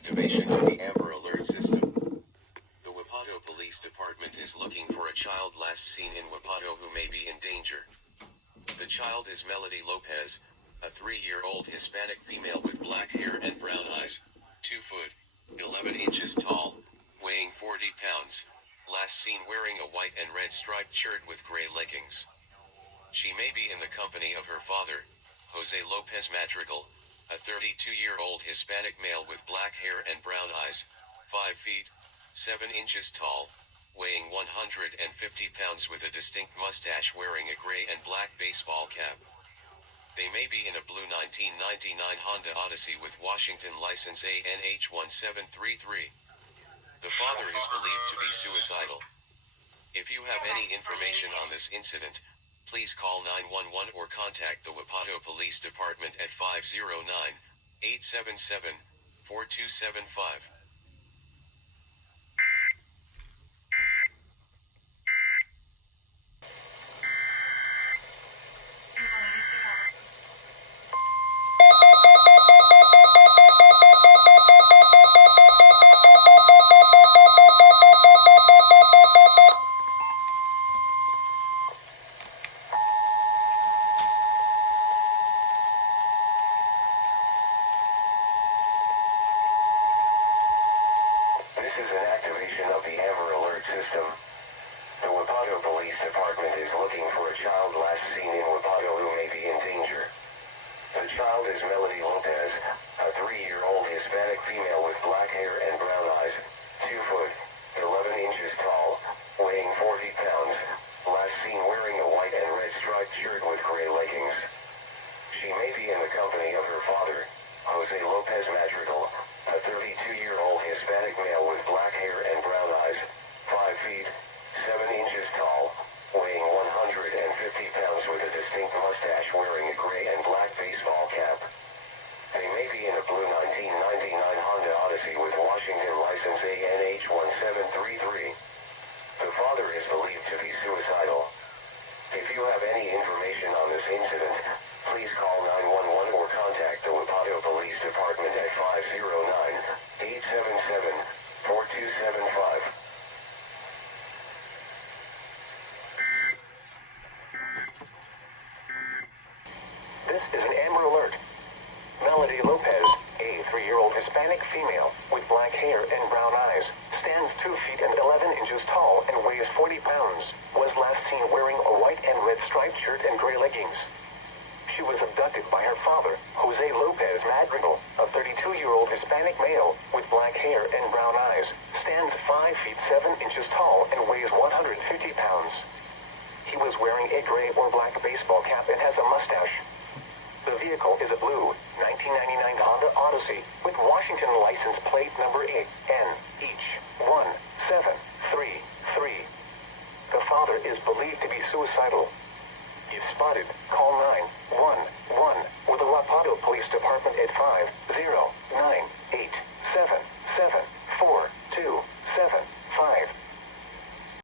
activation of the Amber Alert system. The Wapato Police Department is looking for a child last seen in Wapato who may be in danger. The child is Melody Lopez, a 3-year-old Hispanic female with black hair and brown eyes, 2 foot, 11 inches tall, weighing 40 pounds, last seen wearing a white and red striped shirt with gray leggings. She may be in the company of her father, Jose Lopez Madrigal, a 32-year-old Hispanic male with black hair and brown eyes, 5 feet, 7 inches tall, weighing 150 pounds with a distinct mustache wearing a gray and black baseball cap. They may be in a blue 1999 Honda Odyssey with Washington license ANH1733. The father is believed to be suicidal. If you have any information on this incident, please call 911 or contact the Wapato Police Department at 509-877-4275. This is an activation of the Amber Alert system. The Wapato Police Department is looking for a child last seen in Wapato who may be in danger. The child is Melody Lopez, a 3-year-old Hispanic female with black hair and brown eyes, 2 foot, 11 inches tall, weighing 40 pounds, last seen wearing a white and red striped shirt with gray leggings. She may be in the company of her father, Jose Lopez Madrigal, a 32-year-old Hispanic male with black hair and brown eyes, 5 feet, 7 inches tall, weighing 150 pounds with a distinct mustache wearing a gray and black baseball cap. They may be in a blue 1999 Honda Odyssey with Washington license ANH1733. The father is believed to be suicidal. If you have any information on this incident, please call 911 or contact the Wapato Police Department at 509-877-4275. This is an Amber Alert. Melody Lopez, a 3-year-old Hispanic female with black hair and brown eyes, stands 2 feet and 11 inches tall and weighs 40 pounds, was last seen wearing a white and red striped shirt and gray leggings. She was abducted by her father, Jose Lopez Madrigal, a 32-year-old Hispanic male with black hair and brown eyes, stands 5 feet 7 inches tall and weighs 150 pounds. He was wearing a gray or black baseball cap and has a mustache. The vehicle is a blue 1999 Honda Odyssey with Washington license plate number NOAA. The father is believed to be suicidal. If spotted, call 911 or the Wapato Police Department at 509-877